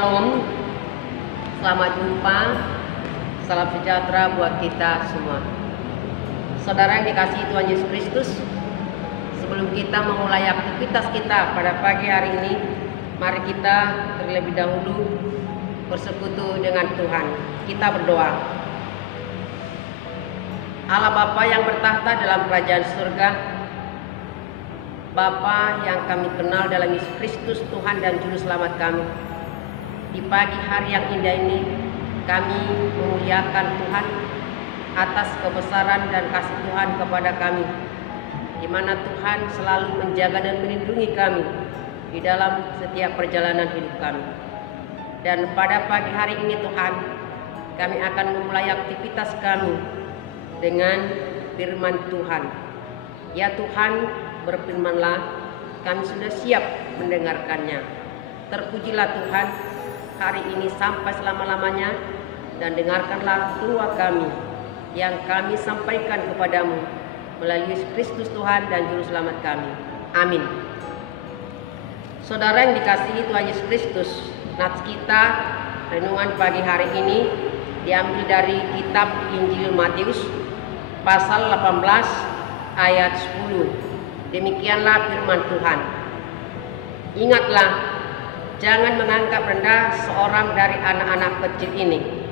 Shalom, selamat jumpa, salam sejahtera buat kita semua. Saudara yang dikasihi Tuhan Yesus Kristus, sebelum kita memulai aktivitas kita pada pagi hari ini, mari kita terlebih dahulu bersekutu dengan Tuhan. Kita berdoa. Allah Bapa yang bertahta dalam kerajaan surga, Bapa yang kami kenal dalam Yesus Kristus, Tuhan dan Juru Selamat kami. Di pagi hari yang indah ini, kami memuliakan Tuhan atas kebesaran dan kasih Tuhan kepada kami, di mana Tuhan selalu menjaga dan melindungi kami di dalam setiap perjalanan hidup kami. Dan pada pagi hari ini Tuhan, kami akan memulai aktivitas kami dengan firman Tuhan. Ya Tuhan, berfirmanlah, kami sudah siap mendengarkannya. Terpujilah Tuhan hari ini sampai selama-lamanya, dan dengarkanlah doa kami yang kami sampaikan kepadamu melalui Yesus Kristus Tuhan dan Juru Selamat kami. Amin. Saudara yang dikasihi Tuhan Yesus Kristus, nats kita renungan pagi hari ini diambil dari kitab Injil Matius pasal 18 ayat 10. Demikianlah firman Tuhan. Ingatlah, jangan menganggap rendah seorang dari anak-anak kecil ini,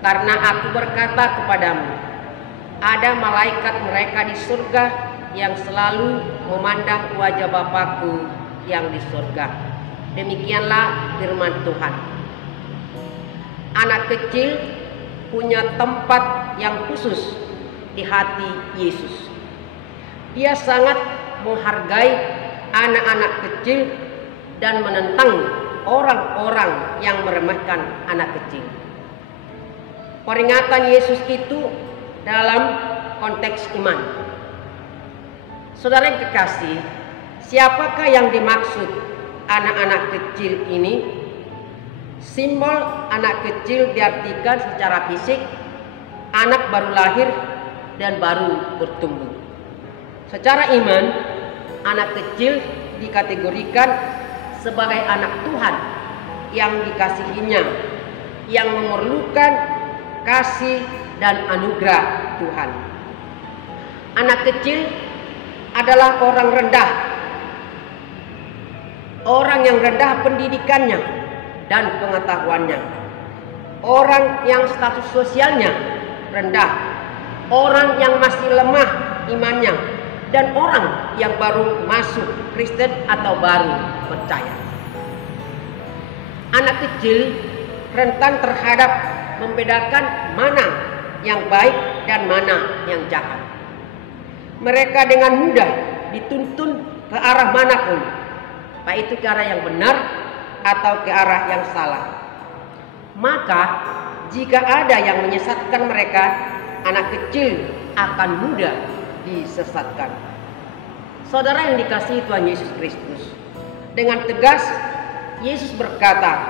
karena aku berkata kepadamu, ada malaikat mereka di surga yang selalu memandang wajah Bapakku yang di surga. Demikianlah firman Tuhan. Anak kecil punya tempat yang khusus di hati Yesus. Dia sangat menghargai anak-anak kecil dan menentang orang-orang yang meremehkan anak kecil. Peringatan Yesus itu dalam konteks iman. Saudara yang kekasih, siapakah yang dimaksud anak-anak kecil ini? Simbol anak kecil diartikan secara fisik, anak baru lahir dan baru bertumbuh. Secara iman, anak kecil dikategorikan sebagai anak Tuhan yang dikasihinya, yang memerlukan kasih dan anugerah Tuhan. Anak kecil adalah orang rendah, orang yang rendah pendidikannya dan pengetahuannya, orang yang status sosialnya rendah, orang yang masih lemah imannya, dan orang yang baru masuk Kristen atau baru percaya. Anak kecil rentan terhadap membedakan mana yang baik dan mana yang jahat. Mereka dengan mudah dituntun ke arah manapun, baik itu ke arah yang benar atau ke arah yang salah. Maka jika ada yang menyesatkan mereka, anak kecil akan mudah disesatkan. Saudara yang dikasihi Tuhan Yesus Kristus, dengan tegas Yesus berkata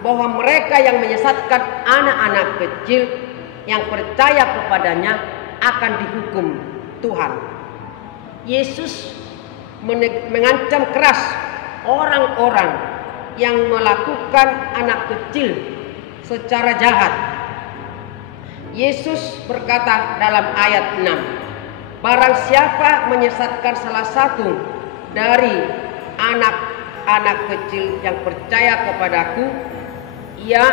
bahwa mereka yang menyesatkan anak-anak kecil yang percaya kepadanya akan dihukum Tuhan. Yesus mengancam keras orang-orang yang melakukan anak kecil secara jahat. Yesus berkata dalam ayat 6, barang siapa menyesatkan salah satu dari anak-anak kecil yang percaya kepadaku, ia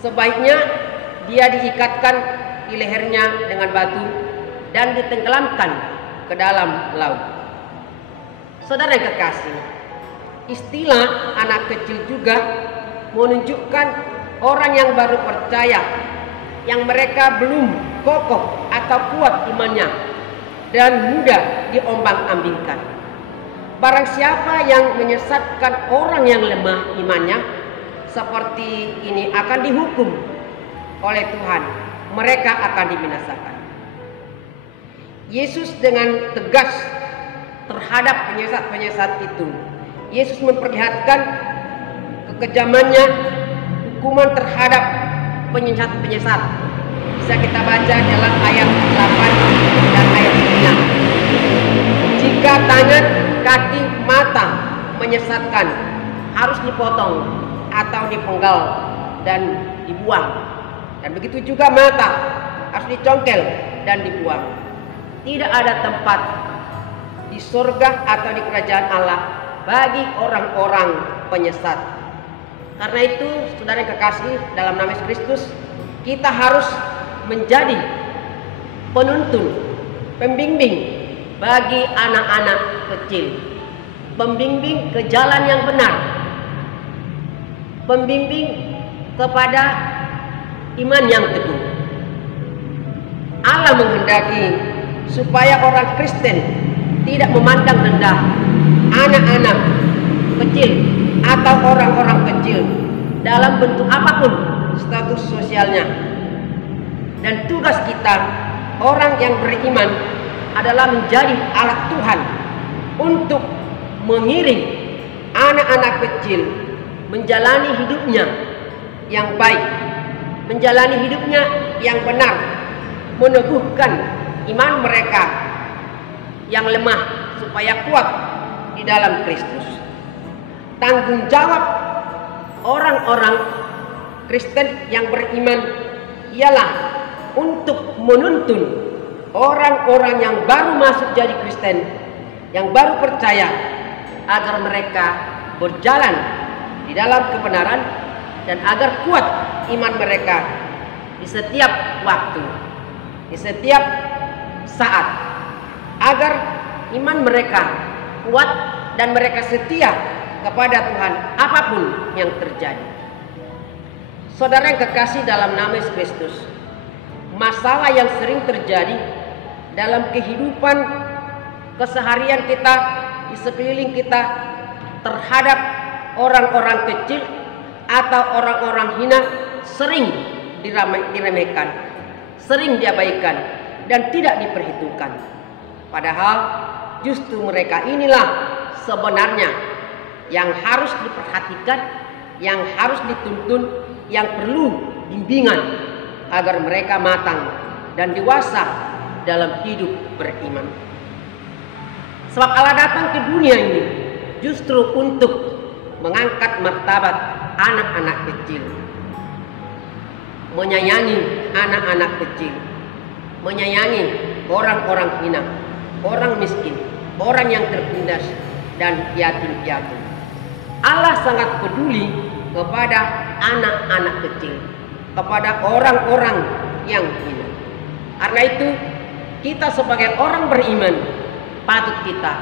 sebaiknya dia diikatkan di lehernya dengan batu dan ditenggelamkan ke dalam laut. Saudara yang kekasih, istilah anak kecil juga menunjukkan orang yang baru percaya, yang mereka belum kokoh atau kuat imannya dan mudah diombang-ambingkan. Barang siapa yang menyesatkan orang yang lemah imannya seperti ini akan dihukum oleh Tuhan. Mereka akan dibinasakan. Yesus dengan tegas terhadap penyesat-penyesat itu. Yesus memperlihatkan kekejamannya, hukuman terhadap penyesat-penyesat. Bisa kita baca dalam ayat 8 dan ayat 9. Jika tangan, kaki, mata menyesatkan, harus dipotong atau dipenggal dan dibuang. Dan begitu juga mata harus dicongkel dan dibuang. Tidak ada tempat di surga atau di kerajaan Allah bagi orang-orang penyesat. Karena itu, saudara yang kekasih dalam nama Yesus Kristus, kita harus menjadi penuntun, pembimbing bagi anak-anak kecil, pembimbing ke jalan yang benar, pembimbing kepada iman yang teguh. Allah menghendaki supaya orang Kristen tidak memandang rendah anak-anak kecil atau orang-orang kecil dalam bentuk apapun status sosialnya. Dan tugas kita orang yang beriman adalah menjadi alat Tuhan untuk mengiring anak-anak kecil menjalani hidupnya yang baik, menjalani hidupnya yang benar, meneguhkan iman mereka yang lemah supaya kuat di dalam Kristus. Tanggung jawab orang-orang Kristen yang beriman ialah untuk menuntun orang-orang yang baru masuk jadi Kristen, yang baru percaya, agar mereka berjalan di dalam kebenaran dan agar kuat iman mereka di setiap waktu, di setiap saat, agar iman mereka kuat dan mereka setia kepada Tuhan apapun yang terjadi. Saudara yang kekasih dalam nama Yesus Kristus, masalah yang sering terjadi dalam kehidupan keseharian kita di sekeliling kita terhadap orang-orang kecil atau orang-orang hina sering diremehkan, sering diabaikan dan tidak diperhitungkan. Padahal justru mereka inilah sebenarnya yang harus diperhatikan, yang harus dituntun, yang perlu bimbingan agar mereka matang dan dewasa dalam hidup beriman. Sebab Allah datang ke dunia ini justru untuk mengangkat martabat anak-anak kecil, menyayangi anak-anak kecil, menyayangi orang-orang hina, orang miskin, orang yang tertindas, dan yatim piatu. Allah sangat peduli kepada anak-anak kecil, kepada orang-orang yang hina. Karena itu, kita sebagai orang beriman patut kita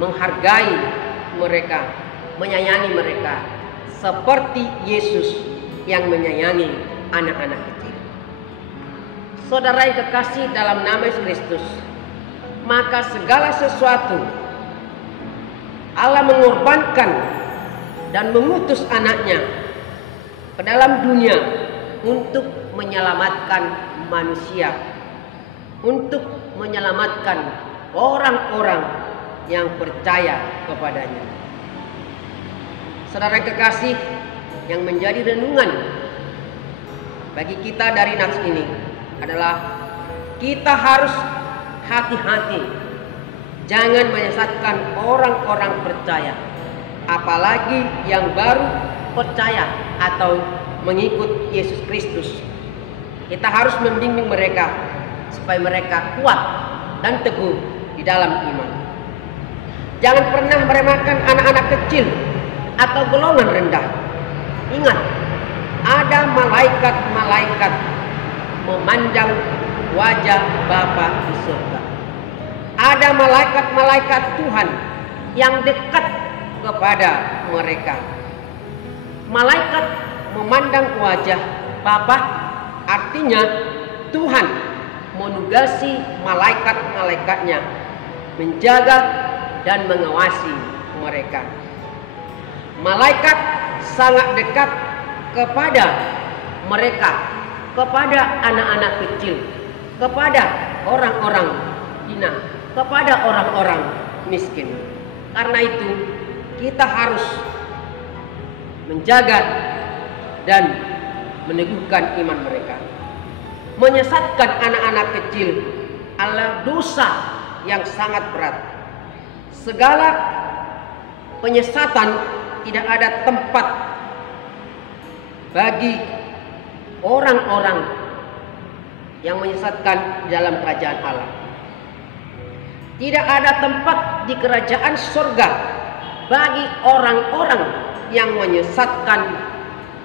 menghargai mereka, menyayangi mereka seperti Yesus yang menyayangi anak-anak kecil. Saudara yang kekasih dalam nama Yesus Kristus, maka segala sesuatu Allah mengorbankan dan mengutus anaknya ke dalam dunia untuk menyelamatkan manusia, untuk menyelamatkan orang-orang yang percaya kepadanya. Saudara kekasih, yang menjadi renungan bagi kita dari nats ini adalah kita harus hati-hati, jangan menyesatkan orang-orang percaya, apalagi yang baru percaya atau mengikut Yesus Kristus. Kita harus membimbing mereka supaya mereka kuat dan teguh di dalam iman. Jangan pernah meremehkan anak-anak kecil atau golongan rendah. Ingat, ada malaikat-malaikat memandang wajah Bapa di surga. Ada malaikat-malaikat Tuhan yang dekat kepada mereka. Malaikat memandang wajah Bapa, artinya Tuhan menugasi malaikat-malaikatnya menjaga dan mengawasi mereka. Malaikat sangat dekat kepada mereka, kepada anak-anak kecil, kepada orang-orang hina, kepada orang-orang miskin. Karena itu kita harus menjaga dan meneguhkan iman mereka. Menyesatkan anak-anak kecil adalah dosa yang sangat berat. Segala penyesatan tidak ada tempat bagi orang-orang yang menyesatkan dalam kerajaan Allah. Tidak ada tempat di kerajaan surga bagi orang-orang yang menyesatkan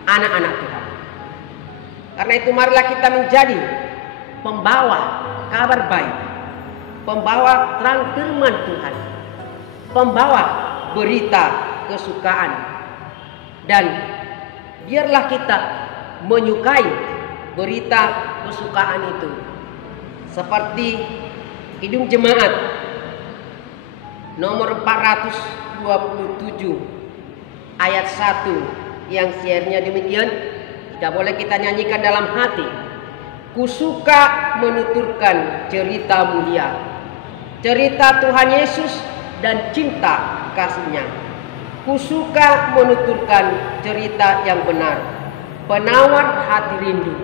anak-anak Tuhan. Karena itu marilah kita menjadi pembawa kabar baik, pembawa terang firman Tuhan, pembawa berita kesukaan, dan biarlah kita menyukai berita kesukaan itu. Seperti Kidung Jemaat nomor 427 ayat 1 yang share-nya demikian. Tidak boleh kita nyanyikan dalam hati. Kusuka menuturkan cerita mulia, cerita Tuhan Yesus dan cinta kasih-Nya. Kusuka menuturkan cerita yang benar, penawar hati rindu,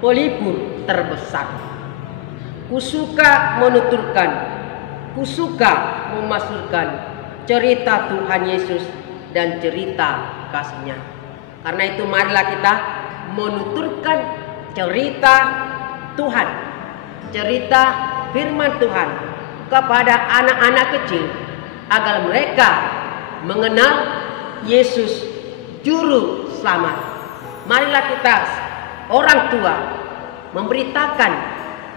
pelipur terbesar. Kusuka menuturkan, kusuka memasukkan cerita Tuhan Yesus dan cerita kasih-Nya. Karena itu marilah kita menuturkan cerita Tuhan, cerita firman Tuhan kepada anak-anak kecil agar mereka mengenal Yesus Juru Selamat. Marilah kita orang tua memberitakan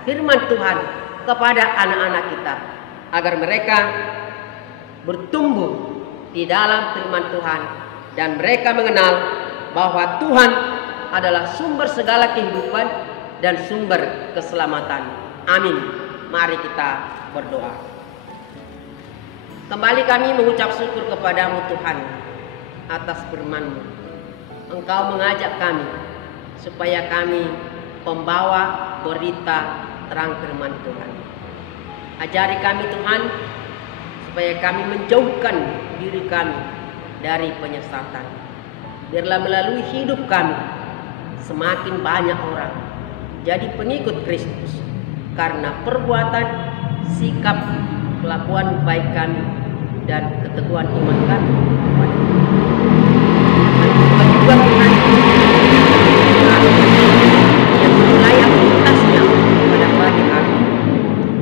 firman Tuhan kepada anak-anak kita agar mereka bertumbuh di dalam firman Tuhan dan mereka mengenal bahwa Tuhan adalah sumber segala kehidupan dan sumber keselamatan. Amin. Mari kita berdoa. Kembali kami mengucap syukur kepadamu Tuhan atas firman-Mu. Engkau mengajak kami supaya kami pembawa berita terang firman Tuhan. Ajari kami Tuhan supaya kami menjauhkan diri kami dari penyesatan. Biarlah melalui hidup kami semakin banyak orang jadi pengikut Kristus karena perbuatan, sikap, kelakuan baik kami dan keteguhan iman kami kepada Tuhan. Tuhan yang layak atasnya pada pagi hari.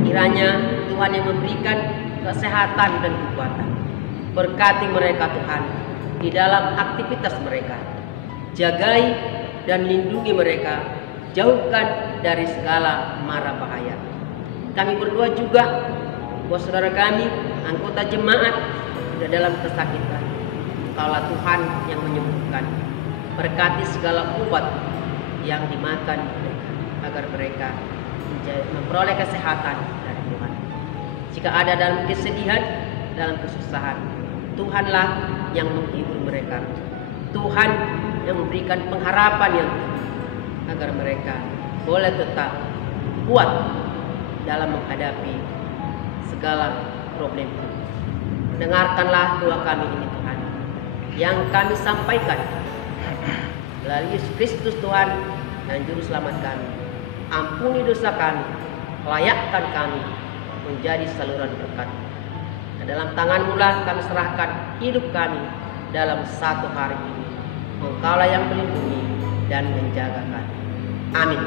Kiranya Tuhan yang memberikan kesehatan dan kekuatan. Berkati mereka Tuhan di dalam aktivitas mereka. Jagai dan lindungi mereka. Jauhkan dari segala mara bahaya. Kami berdoa juga buat saudara kami, anggota jemaat sudah dalam kesakitan. Engkaulah Tuhan yang menyembuhkan. Berkati segala obat yang dimakan mereka, agar mereka memperoleh kesehatan dari Tuhan. Jika ada dalam kesedihan, dalam kesusahan, Tuhanlah yang menghibur mereka. Tuhan yang memberikan pengharapan yang agar mereka boleh tetap kuat dalam menghadapi segala problem. Dengarkanlah doa kami ini Tuhan, yang kami sampaikan melalui Yesus Kristus Tuhan dan Juru Selamat kami. Ampuni dosa kami, layakkan kami menjadi saluran berkat. Dalam tangan-Mu lah kami serahkan hidup kami dalam satu hari ini. Engkaulah yang melindungi dan menjaga kami. Amin.